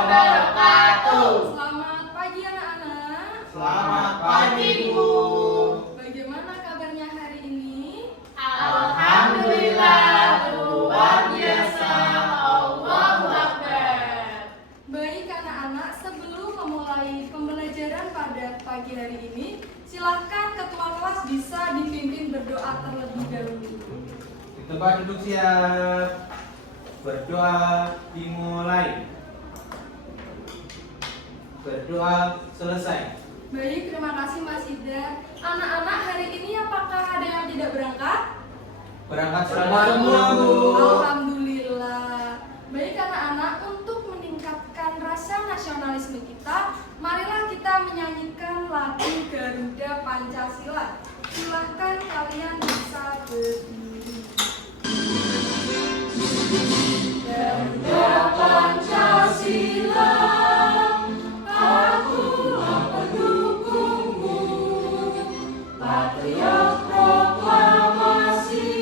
wabarakatuh. Selamat pagi anak-anak. Selamat pagi, Bu. Bagaimana kabarnya hari ini? Alhamdulillah, luar biasa. Allahu Akbar. Baik anak-anak, sebelum memulai pembelajaran pada pagi hari ini, silahkan ketua kelas bisa dipimpin berdoa terlebih dahulu. Di tempat duduk siap. Berdoa dimulai. Berdoa selesai. Baik, terima kasih Mas Hidar. Anak-anak, hari ini apakah ada yang tidak berangkat? Berangkat Berangkat semua, Bu. Alhamdulillah. Baik anak-anak, untuk meningkatkan rasa nasionalisme kita, marilah kita menyanyikan lagu Garuda Pancasila. Silahkan kalian bisa berdiri. Garuda Pancasila, akulah pendukungmu, patriot proklamasi,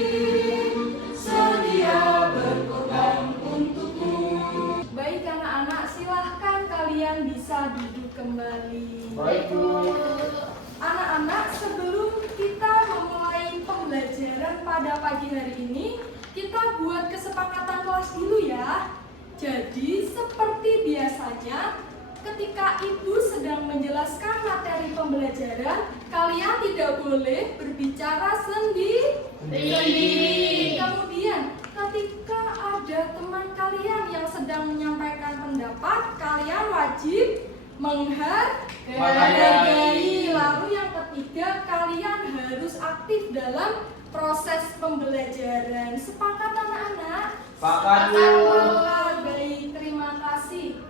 sedia berkorban untukmu. Baik anak-anak, silahkan kalian bisa duduk kembali. Baik, Bu. Anak-anak, sebelum kita memulai pembelajaran pada pagi hari ini, kita buat kesepakatan kelas dulu ya. Jadi, seperti biasanya, ketika Ibu sedang menjelaskan materi pembelajaran, kalian tidak boleh berbicara sendiri. Kemudian, ketika ada teman kalian yang sedang menyampaikan pendapat, kalian wajib menghargai. Lalu yang ketiga, kalian harus aktif dalam proses pembelajaran. Sepakat anak-anak? Sepakat, Bu. Sepakat. Baik, terima kasih.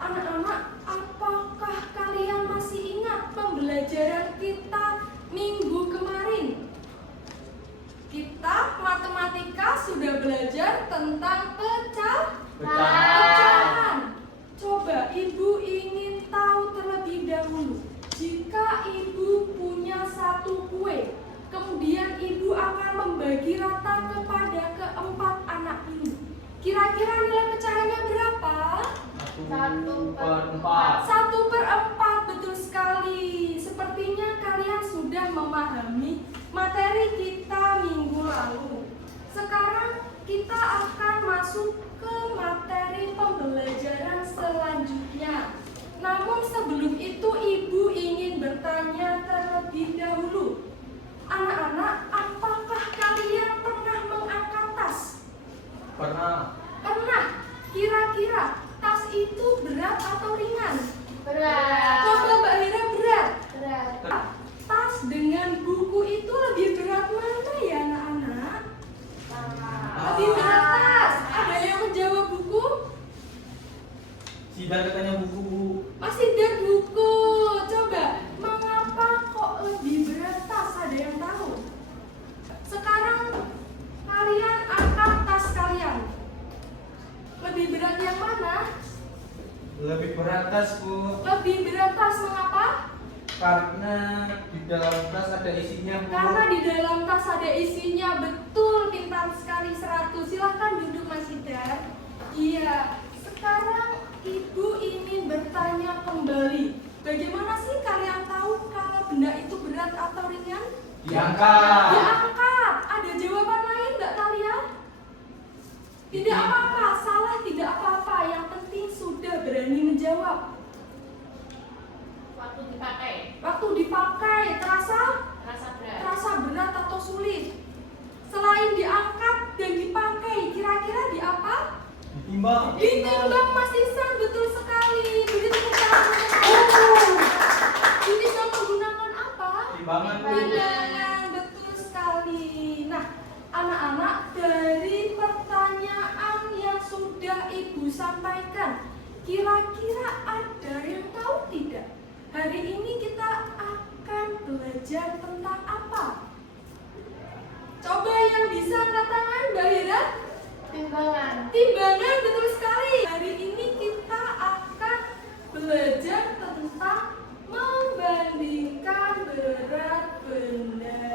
Anak-anak, apakah kalian masih ingat pembelajaran kita minggu kemarin? Kita matematika sudah belajar tentang pecahan. Coba Ibu ingin tahu terlebih dahulu, jika Ibu punya satu kue, kemudian Ibu akan membagi rata kepada keempat anak ini, kira-kira nilai pecahannya berapa? 1/4. 1/4, betul sekali. Sepertinya kalian sudah memahami materi kita minggu lalu. Sekarang kita akan masuk ke materi pembelajaran selanjutnya. Namun sebelum itu Ibu ingin bertanya terlebih dahulu. Anak-anak, apakah kalian pernah mengangkat tas? Pernah. Pernah. Kira-kira tas itu berat atau ringan? Berat. Coba Mbak Hira, berat. Berat. Tas dengan buku itu lebih berat mana ya anak-anak? Lebih berat tas. Ada yang menjawab buku? Sidar katanya buku, Bu. Masih ada buku. Coba, mengapa kok lebih berat tas? Ada yang tahu? Sekarang kalian angkat tas kalian. Lebih berat yang mana? Lebih berat tas, Bu. Lebih berat tas, mengapa? Karena di dalam tas ada isinya, Bu. Karena di dalam tas ada isinya. Betul, pintar sekali 100. Silahkan duduk Mas Hidar. Iya, sekarang Ibu ingin bertanya kembali. Bagaimana sih kalian tahu kalau benda itu berat atau ringan? Diangkat. Diangkat. Ada jawaban lain nggak kalian? Tidak apa-apa, salah tidak apa-apa. Yang penting sudah berani menjawab. Waktu dipakai. Waktu dipakai, terasa Berat. berat atau sulit? Selain diangkat dan dipakai, kira-kira di apa? Ditimbang. Ditimbang, Mas Ihsan, betul sekali. Beri tepuk tangan. Ditimbang menggunakan apa? Timbangan, Bu. Timbangan, betul sekali. Nah, anak-anak, dari pertanyaan yang sudah Ibu sampaikan, kira-kira ada yang tahu tidak? Hari ini kita akan belajar tentang apa? Coba yang bisa angkat tangan, Mbak Hira. Timbangan, betul sekali. Hari ini kita akan belajar tentang membandingkan berat benda.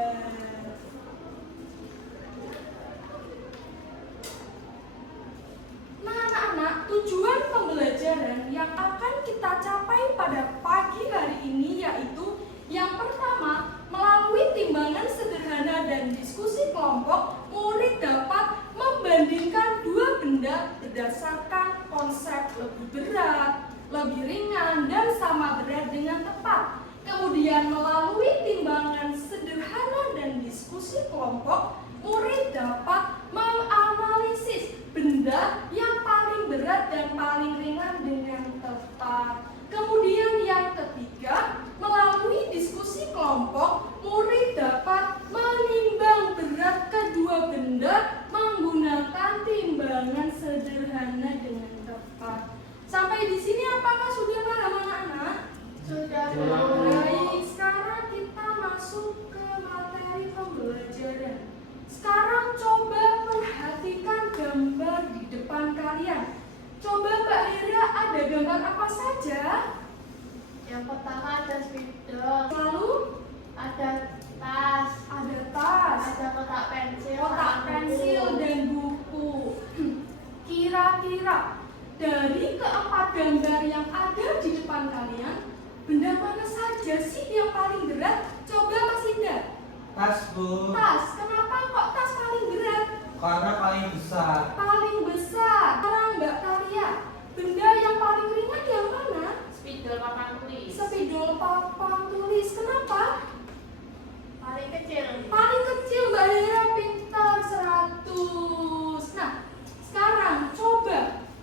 Nah, anak-anak, tujuan Tujuan pembelajaran yang akan kita capai pada pagi hari ini yaitu yang pertama, melalui timbangan sederhana dan diskusi kelompok, murid dapat membandingkan dua benda berdasarkan konsep lebih berat, lebih ringan, dan sama berat dengan tepat. Kemudian melalui timbangan sederhana dan diskusi kelompok, murid dapat menganalisis benda yang paling berat dan paling ringan dengan tepat. Kemudian yang ketiga, melalui diskusi kelompok, murid dapat menimbang berat kedua benda menggunakan timbangan sederhana dengan tepat. Sampai di sini apakah sudah paham anak-anak? Sudah, Bu. Baik, sekarang kita masuk ke materi pembelajaran. Sekarang coba perhatikan gambar di depan kalian. Coba Mbak Hera, ada gambar apa saja? Yang pertama ada spidol, Lalu ada tas, ada kotak pensil, dan buku. Kira-kira dari keempat gambar yang ada di depan kalian, benda mana saja sih yang paling berat? Coba Mas Indah. Tas, Bu. Tas. Kenapa kok tas paling berat? Karena paling besar. Paling besar. Sekarang Mbak Karya, benda yang paling ringan yang mana? spidol papan tulis. Spidol papan tulis. Kenapa? Paling kecil. Paling kecil. Mbak Hera pintar 100. Nah, sekarang coba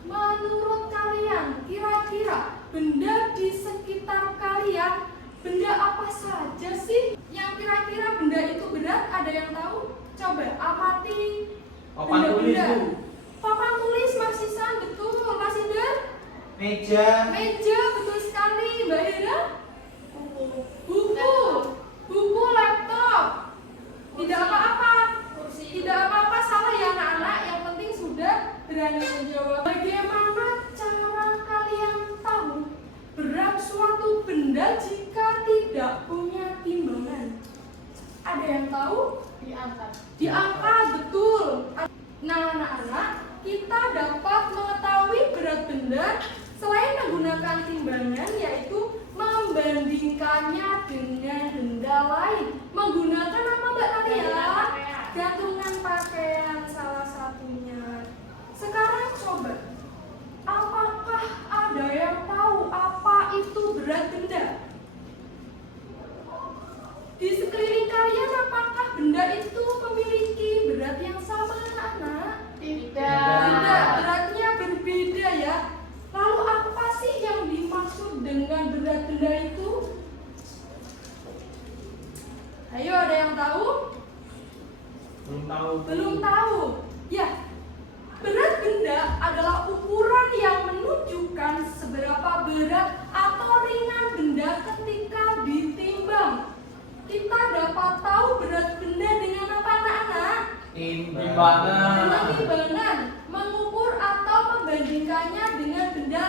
menurut kalian kira-kira benda di sekitar kalian, benda apa saja sih yang kira-kira benda itu berat? Ada yang tahu? Coba amati Papan tulis, benda-benda. Bu. Papan tulis, Mas Isan, betul. Mas Indra? Meja. Meja, betul sekali. Mbak Hera? Buku. Buku. Buku, laptop. Tidak apa-apa. Kursi. Tidak apa-apa, salah ya anak-anak. Yang penting sudah berani menjawab. Bagaimana cara kalian tahu berat suatu benda jika tidak punya timbangan? Ada yang tahu? Diangkat. Diangkat, betul. Nah, anak-anak, kita dapat mengetahui berat benda selain menggunakan timbangan, yaitu membandingkannya dengan benda lain. Menggunakan apa, Mbak Talia? Gantungan pakaian. Gantungan pakaian salah satunya. Sekarang coba, apakah ada yang tahu apa itu berat benda? Di sekeliling kalian, apakah benda itu memiliki berat yang sama, anak-anak? Tidak, beratnya berbeda ya. Lalu apa sih yang dimaksud dengan berat benda itu? Ayo, ada yang tahu? Belum tahu. Belum tahu. Ya, berat benda adalah ukuran yang menunjukkan seberapa berat atau ringan benda ketika ditimbang. Kita dapat tahu berat benda dengan apa, anak-anak? Timbangan. Dengan timbangan, mengukur atau membandingkannya dengan benda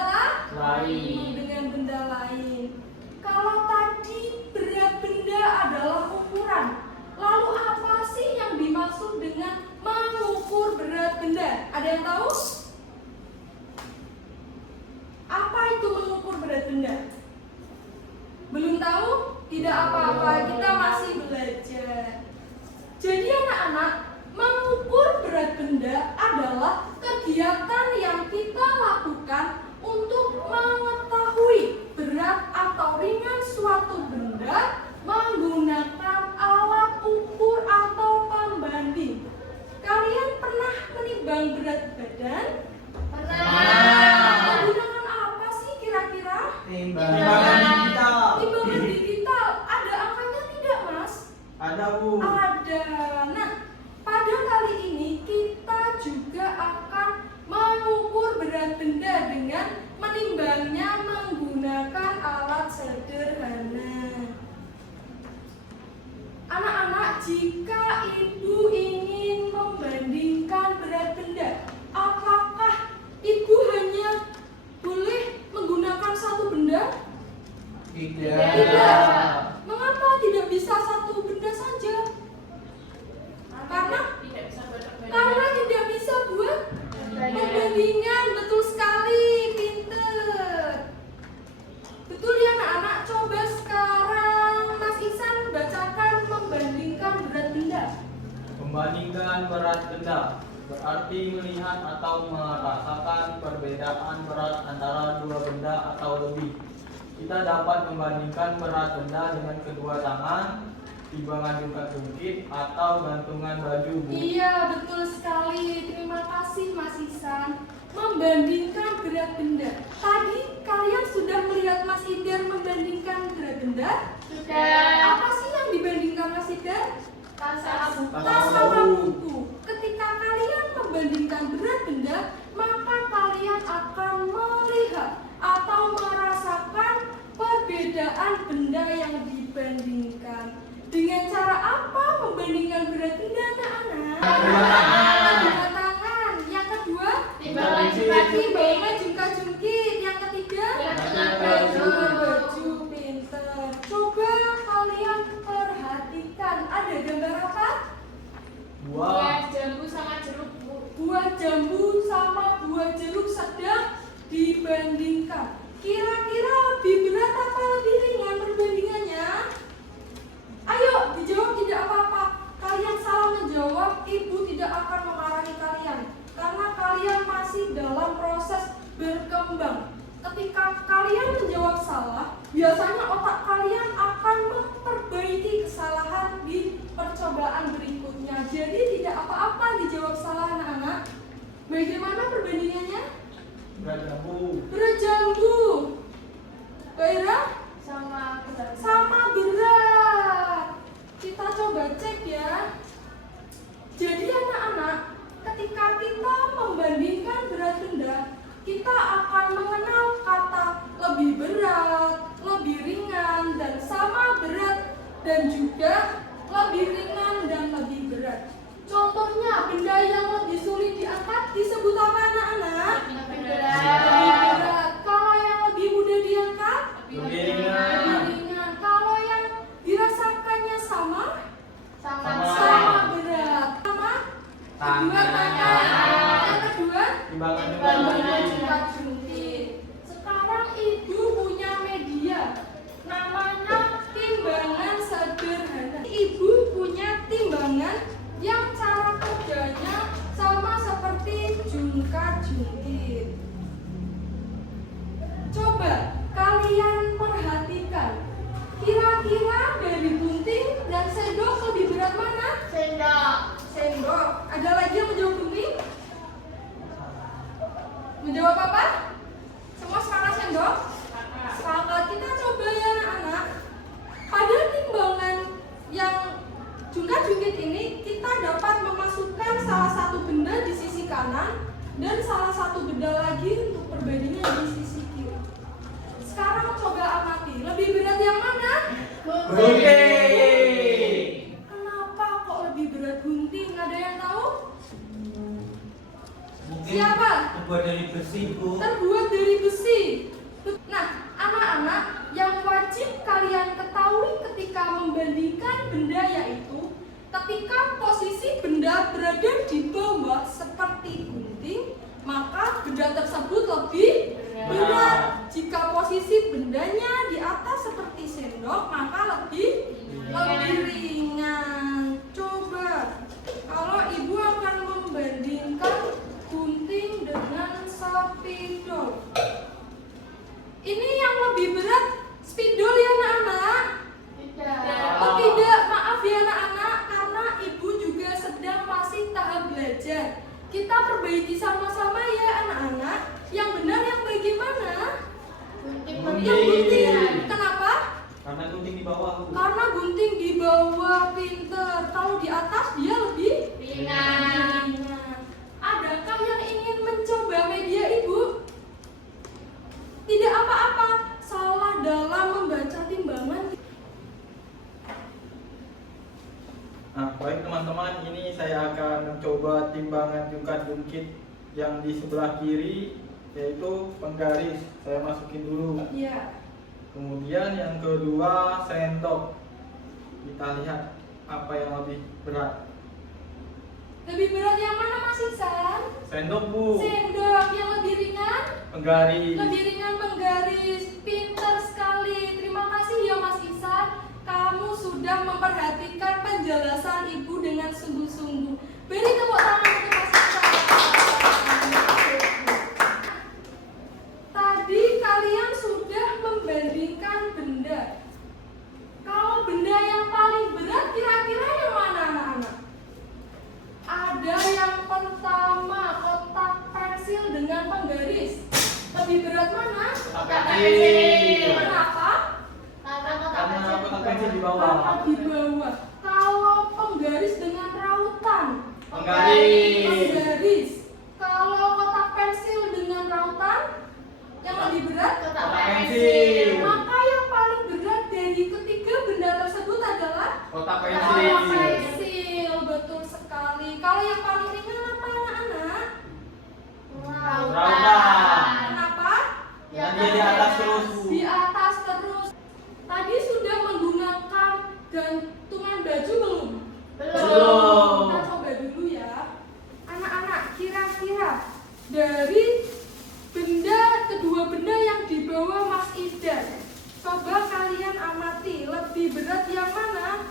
Lain. Dengan benda lain. Kalau tadi berat benda adalah ukuran, lalu apa sih yang dimaksud dengan mengukur berat benda? Ada yang tahu? Apa itu mengukur berat benda? Belum tahu? Tidak apa-apa, kita masih belajar. Jadi anak-anak, mengukur berat benda adalah kegiatan yang kita lakukan untuk mengetahui berat atau ringan suatu benda menggunakan alat ukur atau pembanding. Kalian pernah menimbang berat badan? Pernah. Menggunakan apa sih kira-kira? Timbangan digital. Timbangan digital. Ada angkanya tidak, Mas? Ada, Bu. Ada. Nah, pada kali ini kita juga akan mengukur berat benda dengan menimbangnya menggunakan alat sederhana. Anak-anak, jika ibu ingin membandingkan berat benda, apakah ibu hanya boleh menggunakan satu benda? Tidak. Mengapa tidak bisa satu benda saja? Karena tidak bisa berbeda. Karena tidak bisa buat pembandingan, betul sekali. lebih. Kita dapat membandingkan berat benda dengan kedua tangan, timbangan jungkat-jungkit, atau gantungan baju, Bu. Iya, betul sekali. Terima kasih Mas Ihsan. Membandingkan berat benda. Tadi kalian sudah melihat Mas Idar membandingkan berat benda? Sudah. Apa sih yang dibandingkan Mas Idar? Tas Tas sama buku. Ketika kalian membandingkan berat benda, maka kalian akan melihat atau merasakan perbedaan benda yang dibandingkan. Dengan cara apa membandingkan berat benda, anak-anak? Dengan tangan. Yang kedua, Timbangan timbangan jungkat-jungkit. Yang ketiga, Gantungan baju. Pinter. Coba kalian perhatikan. Ada gambar apa? Buah. jambu sama jeruk, Bu. Buah jambu sama buah jeruk sedang dibandingkan. Kira-kira lebih berat apa lebih ringan perbandingannya? Ayo dijawab, tidak apa-apa. Kalian salah menjawab, ibu tidak akan memarahi kalian karena kalian masih dalam proses berkembang. Ketika kalian menjawab salah, biasanya otak kalian akan memperbaiki kesalahan di percobaan berikutnya. Jadi tidak apa-apa dijawab salah, anak-anak. Bagaimana perbandingannya? Berat jambu. Berat jambu. Baira? Sama berat. Sama berat. Kita coba cek ya. Jadi anak-anak, ketika kita membandingkan berat benda, kita akan mengenal kata lebih berat, lebih ringan, dan sama berat, dan juga lebih ringan dan lebih berat. Contohnya, benda yang lebih sulit diangkat disebut apa, anak-anak? Lebih Lebih berat. Kalau yang lebih mudah diangkat? Lebih ringan. Lebih ringan. Kalau yang dirasakannya sama? Sama. Sama berat. Sama? Kedua tangan. Yang kedua? Timbangan Timbangan jungkat-jungkit. jungkat-jungkit. Sekarang ibu punya media. Namanya timbangan sederhana. Ibu punya timbangan yang cara kerjanya sama seperti jungkat-jungkit. Coba kalian perhatikan. Kira-kira dari gunting dan sendok lebih berat mana? Sendok. Sendok. Ada lagi yang menjawab gunting? Menjawab apa? Semua sepakat sendok? Sepakat. Kita coba ya anak-anak. Pada timbangan yang jungkat-jungkit ini, kita dapat memasukkan salah satu benda di sisi kanan dan salah satu benda lagi untuk perbandingan di sisi kiri. Sekarang coba amati, lebih berat yang mana? Gunting. Kenapa kok lebih berat gunting? Ada yang tahu? Mungkin Siapa? terbuat dari besi, Bu. Terbuat dari besi. Nah, anak-anak, yang wajib kalian ketahui ketika membandingkan benda yaitu ketika posisi benda berada di bawah seperti gunting, maka benda tersebut lebih berat. Jika posisi bendanya di atas seperti sendok, maka lebih ringan. Coba kalau ibu akan membandingkan gunting dengan spidol. Ini yang lebih berat spidol ya anak-anak? Tidak. Oh tidak, maaf ya anak-anak, karena ibu juga sedang masih tahap belajar. Kita perbaiki sama-sama ya anak-anak. Yang benar yang bagaimana? Gunting Gunting. Yang gunting. lebih. Kenapa? Karena gunting di bawah, Bu. Karena gunting di bawah, pinter. Kalau di atas dia lebih Ringan. ringan. Adakah yang ingin mencoba media ibu? Tidak apa-apa. Salah dalam membaca timbangan. Nah, baik teman-teman, ini saya akan mencoba timbangan jungkat-jungkit yang di sebelah kiri, yaitu penggaris. Saya masukin dulu. Iya. Kemudian yang kedua sendok. Kita lihat apa yang lebih berat. Lebih berat yang mana Mas Ihsan? Sendok, Bu. Sendok. Yang lebih ringan? Penggaris. Lebih ringan penggaris. Pintar sekali. Terima kasih ya Mas Ihsan. Kamu sudah memperhatikan penjelasan ibu dengan sungguh-sungguh. Beri tepuk tangan untuk Mas Ihsan. Tadi kalian sudah membandingkan benda. Kalau benda yang paling berat kira-kira yang mana anak-anak? Ada yang pertama, kotak pensil dengan penggaris. Lebih berat mana? Kotak pensil. Kenapa? Karena kotak pensil di bawah. Apa di bawah? Kalau penggaris dengan rautan. Penggaris. Penggaris. Kalau kotak pensil dengan rautan, yang lebih berat? Kotak pensil. Maka yang paling berat dari ketiga benda tersebut adalah Kotak kotak pensil. pensil. Betul sekali. Kalau yang paling ringan apa anak-anak? Rautan. Kenapa? Dan dia di atas terus, Bu. Di atas terus. Tadi sudah menggunakan gantungan baju belum? Belum. Kita coba dulu ya. Anak-anak, kira-kira dari kedua benda yang dibawa Mas Idan, coba kalian amati, lebih berat yang mana?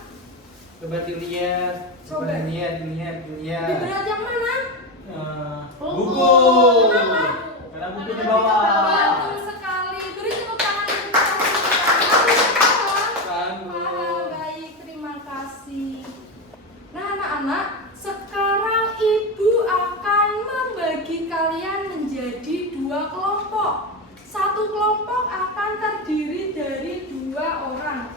Coba dilihat. Coba. Dilihat. Lebih berat yang mana? Buku. Kenapa? Karena buku di bawah. Betul sekali. Beri tepuk tangan untuk paham, baik, terima kasih. Nah, anak-anak, sekarang ibu akan membagi kalian menjadi dua kelompok. Satu kelompok akan terdiri dari 2 orang.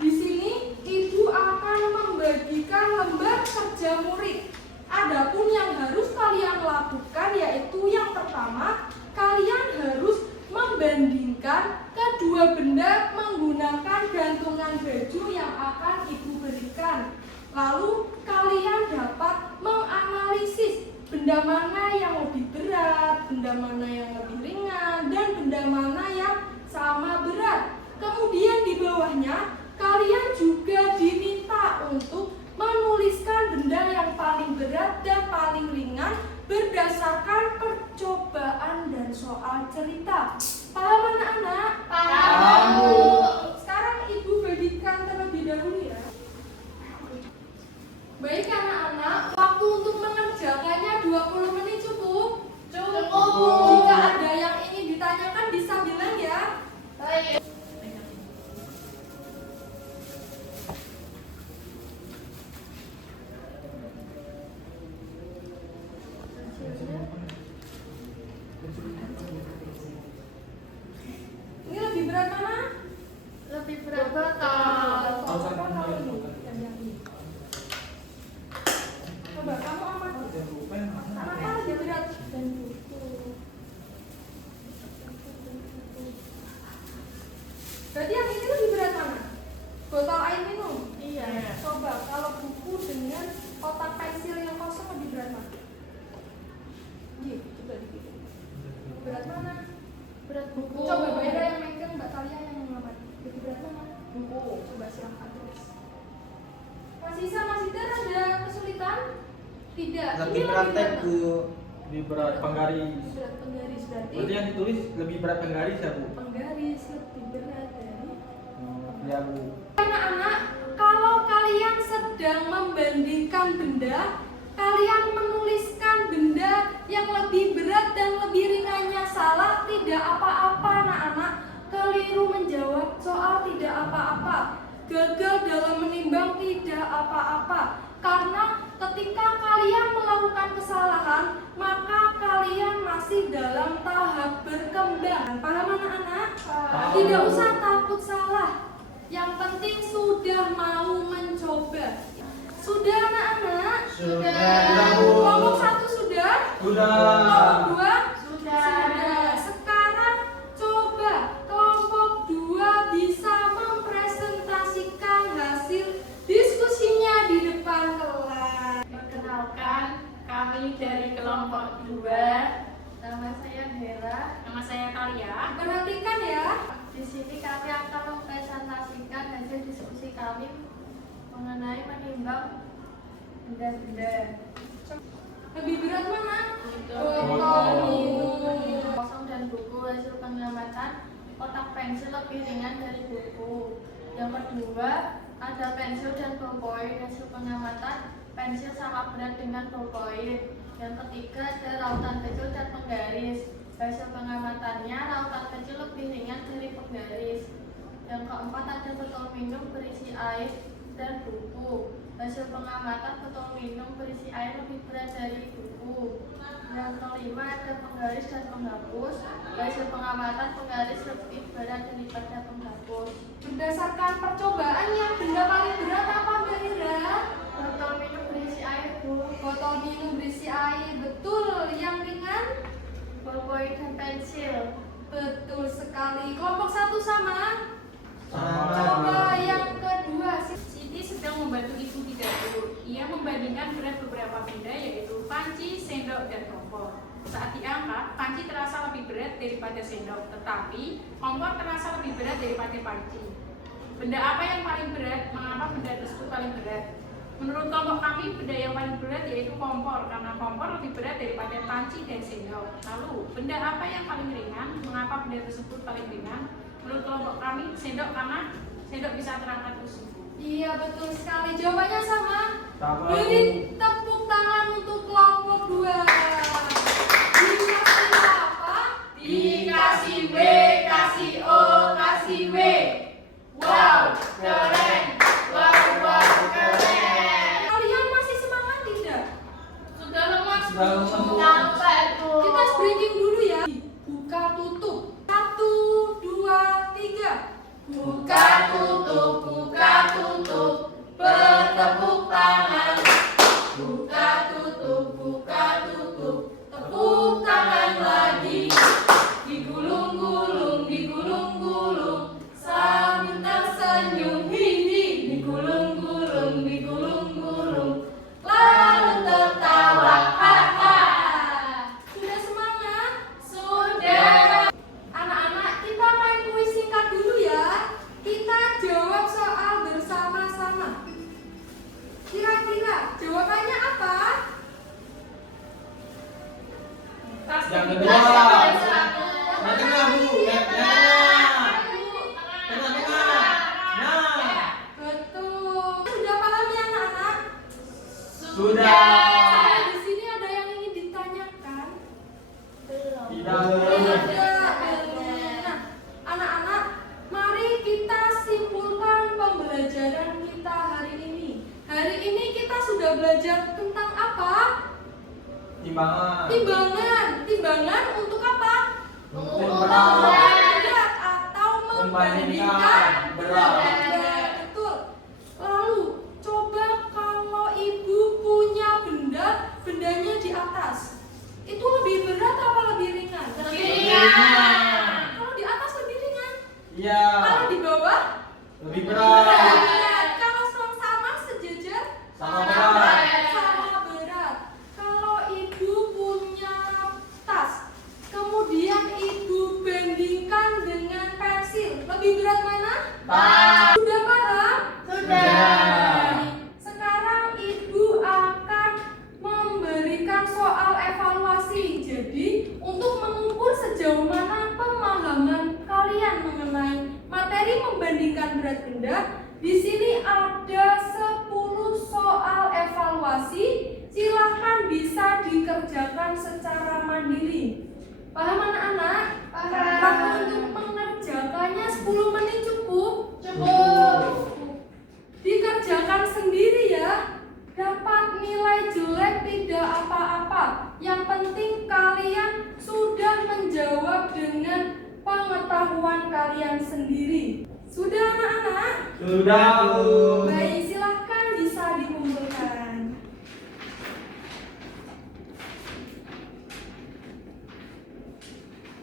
Di sini ibu akan membagikan lembar kerja murid. Adapun yang harus kalian lakukan yaitu yang pertama, kalian harus membandingkan kedua benda menggunakan gantungan baju yang akan ibu berikan. Lalu kalian dapat menganalisis benda mana yang lebih berat, benda mana yang lebih ringan, dan benda mana yang sama berat. Kemudian di bawahnya kalian juga diminta untuk menuliskan benda yang paling berat dan paling ringan berdasarkan percobaan dan soal cerita. Paham anak-anak? Paham, Bu. Sekarang ibu bagikan terlebih dahulu ya. Baik anak-anak, waktu untuk mengerjakannya 20 menit cukup? Cukup. Jika ada yang ingin ditanyakan bisa bilang ya. Baik. Ini lebih berat mana? Lebih berat bakal. Coba kamu amati. Apa lebih berat? Dan buku. Berarti yang ini lebih berat mana? Botol air minum. Iya. Coba kalau buku dengan kotak pensil yang kosong lebih berat mana? Coba dipikir. Berat mana? Berat buku. Coba beda yang megang Mbak Talia yang mengamati. Lebih berat mana? Buku. Coba silahkan tulis. Mas Isa, Mas Ida ada kesulitan? Tidak. Lebih Ini berat lebih berat. Bu. Lebih berat penggaris. Lebih berat penggaris berarti. Berarti yang ditulis lebih berat penggaris ya, Bu? Penggaris lebih berat dari. Ya, Bu. Anak-anak, kalau kalian sedang membandingkan benda, kalian menuliskan benda yang lebih berat dan lebih ringannya salah, tidak apa-apa anak-anak. Keliru menjawab soal tidak apa-apa. Gagal dalam menimbang tidak apa-apa. Karena ketika kalian melakukan kesalahan, maka kalian masih dalam tahap berkembang. Paham anak-anak? Paham. Tidak usah takut salah. Yang penting sudah mau mencoba. Sudah anak-anak? Sudah. Kelompok 1 sudah? Sudah. Kelompok 2? Sudah. Sekarang coba kelompok 2 bisa mempresentasikan hasil diskusinya di depan kelas. Perkenalkan, kami dari kelompok 2. Nama saya Hera. Nama saya Kalia. Perhatikan ya. Di sini kami akan mempresentasikan hasil diskusi kami mengenai menimbang benda-benda. Lebih berat mana? Botol minum kosong dan buku. Hasil pengamatan, kotak pensil lebih ringan dari buku. Yang kedua, ada pensil dan ballpoint. Hasil pengamatan, pensil sama berat dengan ballpoint. Yang ketiga, ada rautan kecil dan penggaris. Hasil pengamatannya, rautan kecil lebih ringan dari penggaris. keempat ada botol minum berisi air dan buku. Hasil pengamatan botol minum berisi air lebih berat dari buku. Yang kelima ada penggaris dan penghapus. Hasil pengamatan penggaris lebih berat daripada penghapus. Berdasarkan percobaan yang benda paling berat apa Mbak Ira? Botol minum berisi air, Bu. Botol minum berisi air, betul. Yang ringan? Ballpoint dan pensil. Betul sekali. Kelompok satu sama? Sama. Coba yang kedua. Siti sedang membantu ibu di dapur. Ia membandingkan berat beberapa benda yaitu panci, sendok, dan kompor. Saat diangkat, panci terasa lebih berat daripada sendok, tetapi kompor terasa lebih berat daripada panci. Benda apa yang paling berat? Mengapa benda tersebut paling berat? Menurut kelompok kami, benda yang paling berat yaitu kompor, karena kompor lebih berat daripada panci dan sendok. Lalu, benda apa yang paling ringan? Mengapa benda tersebut paling ringan? Menurut kelompok kami, sendok, karena sendok bisa terangkat lusuh. Iya, betul sekali. Jawabannya sama? Sama, Beri Bu. tepuk tangan untuk kelompok 2. Dikasih apa? Dikasih W, kasih O, kasih W. Wow, keren. Wow, keren. Kalian masih semangat tidak? Sudah lemas. Sudah lemas, Bu. Sampai, Bu. Kita breaking dulu ya. Buka tutup. 1, 2, 3. Buka tutup, bertepuk tangan. Buka tutup, tepuk tangan lagi. Digulung-gulung, sambil tersenyum, hihi. Digulung-gulung, lalu tertawa, haha. Sudah semangat? Sudah. Anak-anak, kita main kuis singkat dulu ya. Kita jawab soal bersama-sama. Kira-kira jawabannya apa? Yang kedua. Yang tengah, Bu. Yang tengah. Tengah. Nah. Betul. Sudah paham ya anak-anak? Sudah. Sampai di sini ada yang ingin ditanyakan? Tidak. Nah, anak-anak, mari kita simpulkan pembelajaran kita hari ini. Hari ini kita sudah belajar tentang apa? Timbangan. Timbangan untuk apa? Mengukur Berat atau membandingkan berat. Betul. Lalu coba kalau ibu punya bendanya di atas, itu lebih berat apa lebih ringan? Lebih ringan. Kalau di atas lebih ringan. Iya. Kalau di bawah Lebih berat. berat. Kalau sama sejajar Sama berat. sama berat. Kalau ibu punya tas, kemudian ibu bandingkan dengan pensil, lebih berat mana? Tas. Sudah paham? Sudah. Sekarang ibu akan memberikan soal evaluasi. Jadi, untuk mengukur sejauh mana pemahaman kalian mengenai materi membandingkan berat benda, di sini ada 10 soal evaluasi. Silahkan bisa dikerjakan secara mandiri. Paham anak-anak? Paham. Waktu untuk mengerjakannya 10 menit cukup? Cukup. Dikerjakan sendiri ya. Dapat nilai jelek tidak apa-apa. Yang penting kalian sudah menjawab dengan pengetahuan kalian sendiri. Sudah anak-anak? Sudah, Bu. Baik, silahkan bisa dikumpulkan.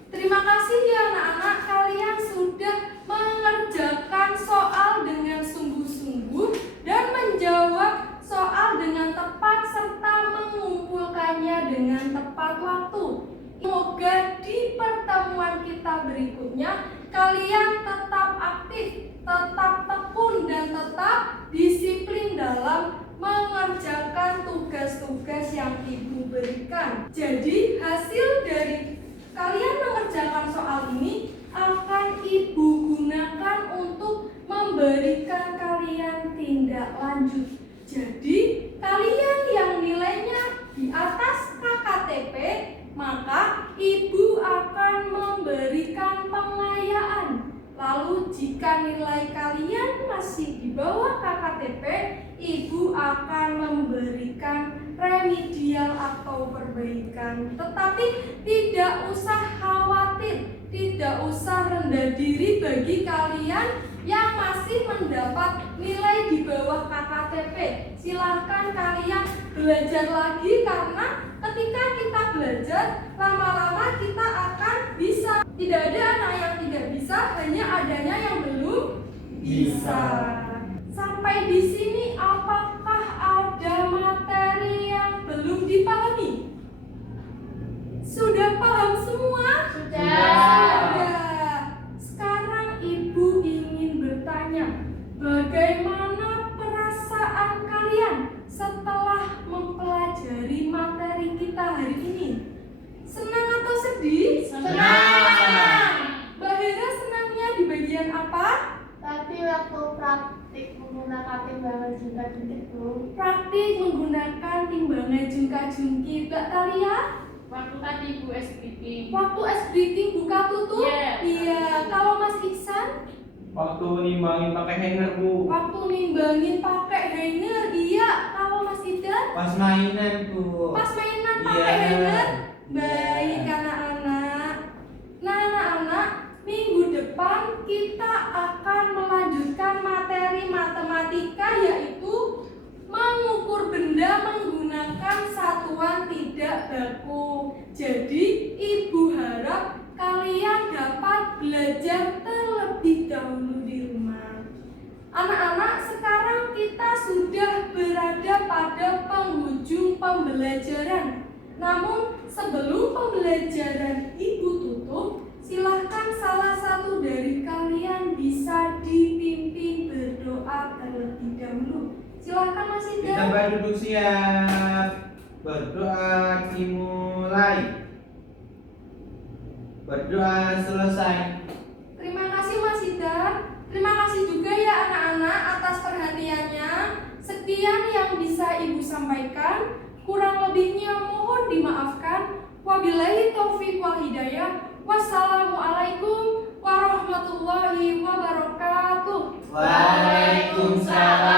Terima kasih ya anak-anak, kalian sudah mengerjakan soal dengan sungguh-sungguh dan menjawab soal dengan tepat serta mengumpulkannya dengan tepat waktu. Semoga di pertemuan kita berikutnya kalian tetap aktif, tetap tekun dan tetap disiplin dalam mengerjakan tugas-tugas yang ibu berikan. Jadi hasil dari kalian mengerjakan soal ini akan ibu gunakan untuk memberikan kalian tindak lanjut. Jadi kalian yang nilainya di atas KKTP, maka ibu akan memberikan pengayaan. Lalu jika jika nilai kalian masih di bawah KKTP, Ibu akan memberikan remedial atau perbaikan. Tetapi tidak usah khawatir, tidak usah rendah diri bagi kalian yang masih mendapat nilai di bawah KKTP. Silahkan kalian belajar lagi, karena ketika kita belajar, lama-lama kita akan bisa. Tidak ada anak yang tidak bisa, hanya adanya yang belum bisa. Sampai di sini apakah ada materi yang belum dipahami? Sudah paham semua? Sudah. Sekarang Ibu ingin bertanya, bagaimana perasaan kalian setelah mempelajari materi kita hari ini? Senang atau sedih? Senang. Mbak Hera senangnya di bagian apa? Tadi waktu praktik menggunakan timbangan jungkat-jungkit, Bu. Praktik menggunakan timbangan jungkat-jungkit. Mbak Talia? Waktu tadi Bu S breathing. Waktu es breathing buka tutup? Iya. Iya. Kalau Mas Iksan? Waktu nimbangin pakai hanger, Bu. Waktu nimbangin pakai hanger? Iya. Kalau Mas Idan? Pas mainan, Bu. Pas mainan pakai Iya. hanger? Baik anak-anak. Nah anak-anak, minggu depan kita akan melanjutkan materi matematika, yaitu mengukur benda menggunakan satuan tidak baku. Jadi Ibu harap kalian dapat belajar terlebih dahulu di rumah. Anak-anak, sekarang kita sudah berada pada penghujung pembelajaran. Namun sebelum pembelajaran Ibu tutup, silahkan salah satu dari kalian bisa dipimpin berdoa terlebih dahulu. Silahkan Mas Kita Ida. duduk siap. Berdoa dimulai. Berdoa selesai. Terima kasih Mas Ida. Terima kasih juga ya anak-anak atas perhatiannya. Sekian yang bisa Ibu sampaikan. Kurang lebihnya mohon dimaafkan. Wabillahi taufiq wal hidayah. Wassalamualaikum warahmatullahi wabarakatuh. Waalaikumsalam.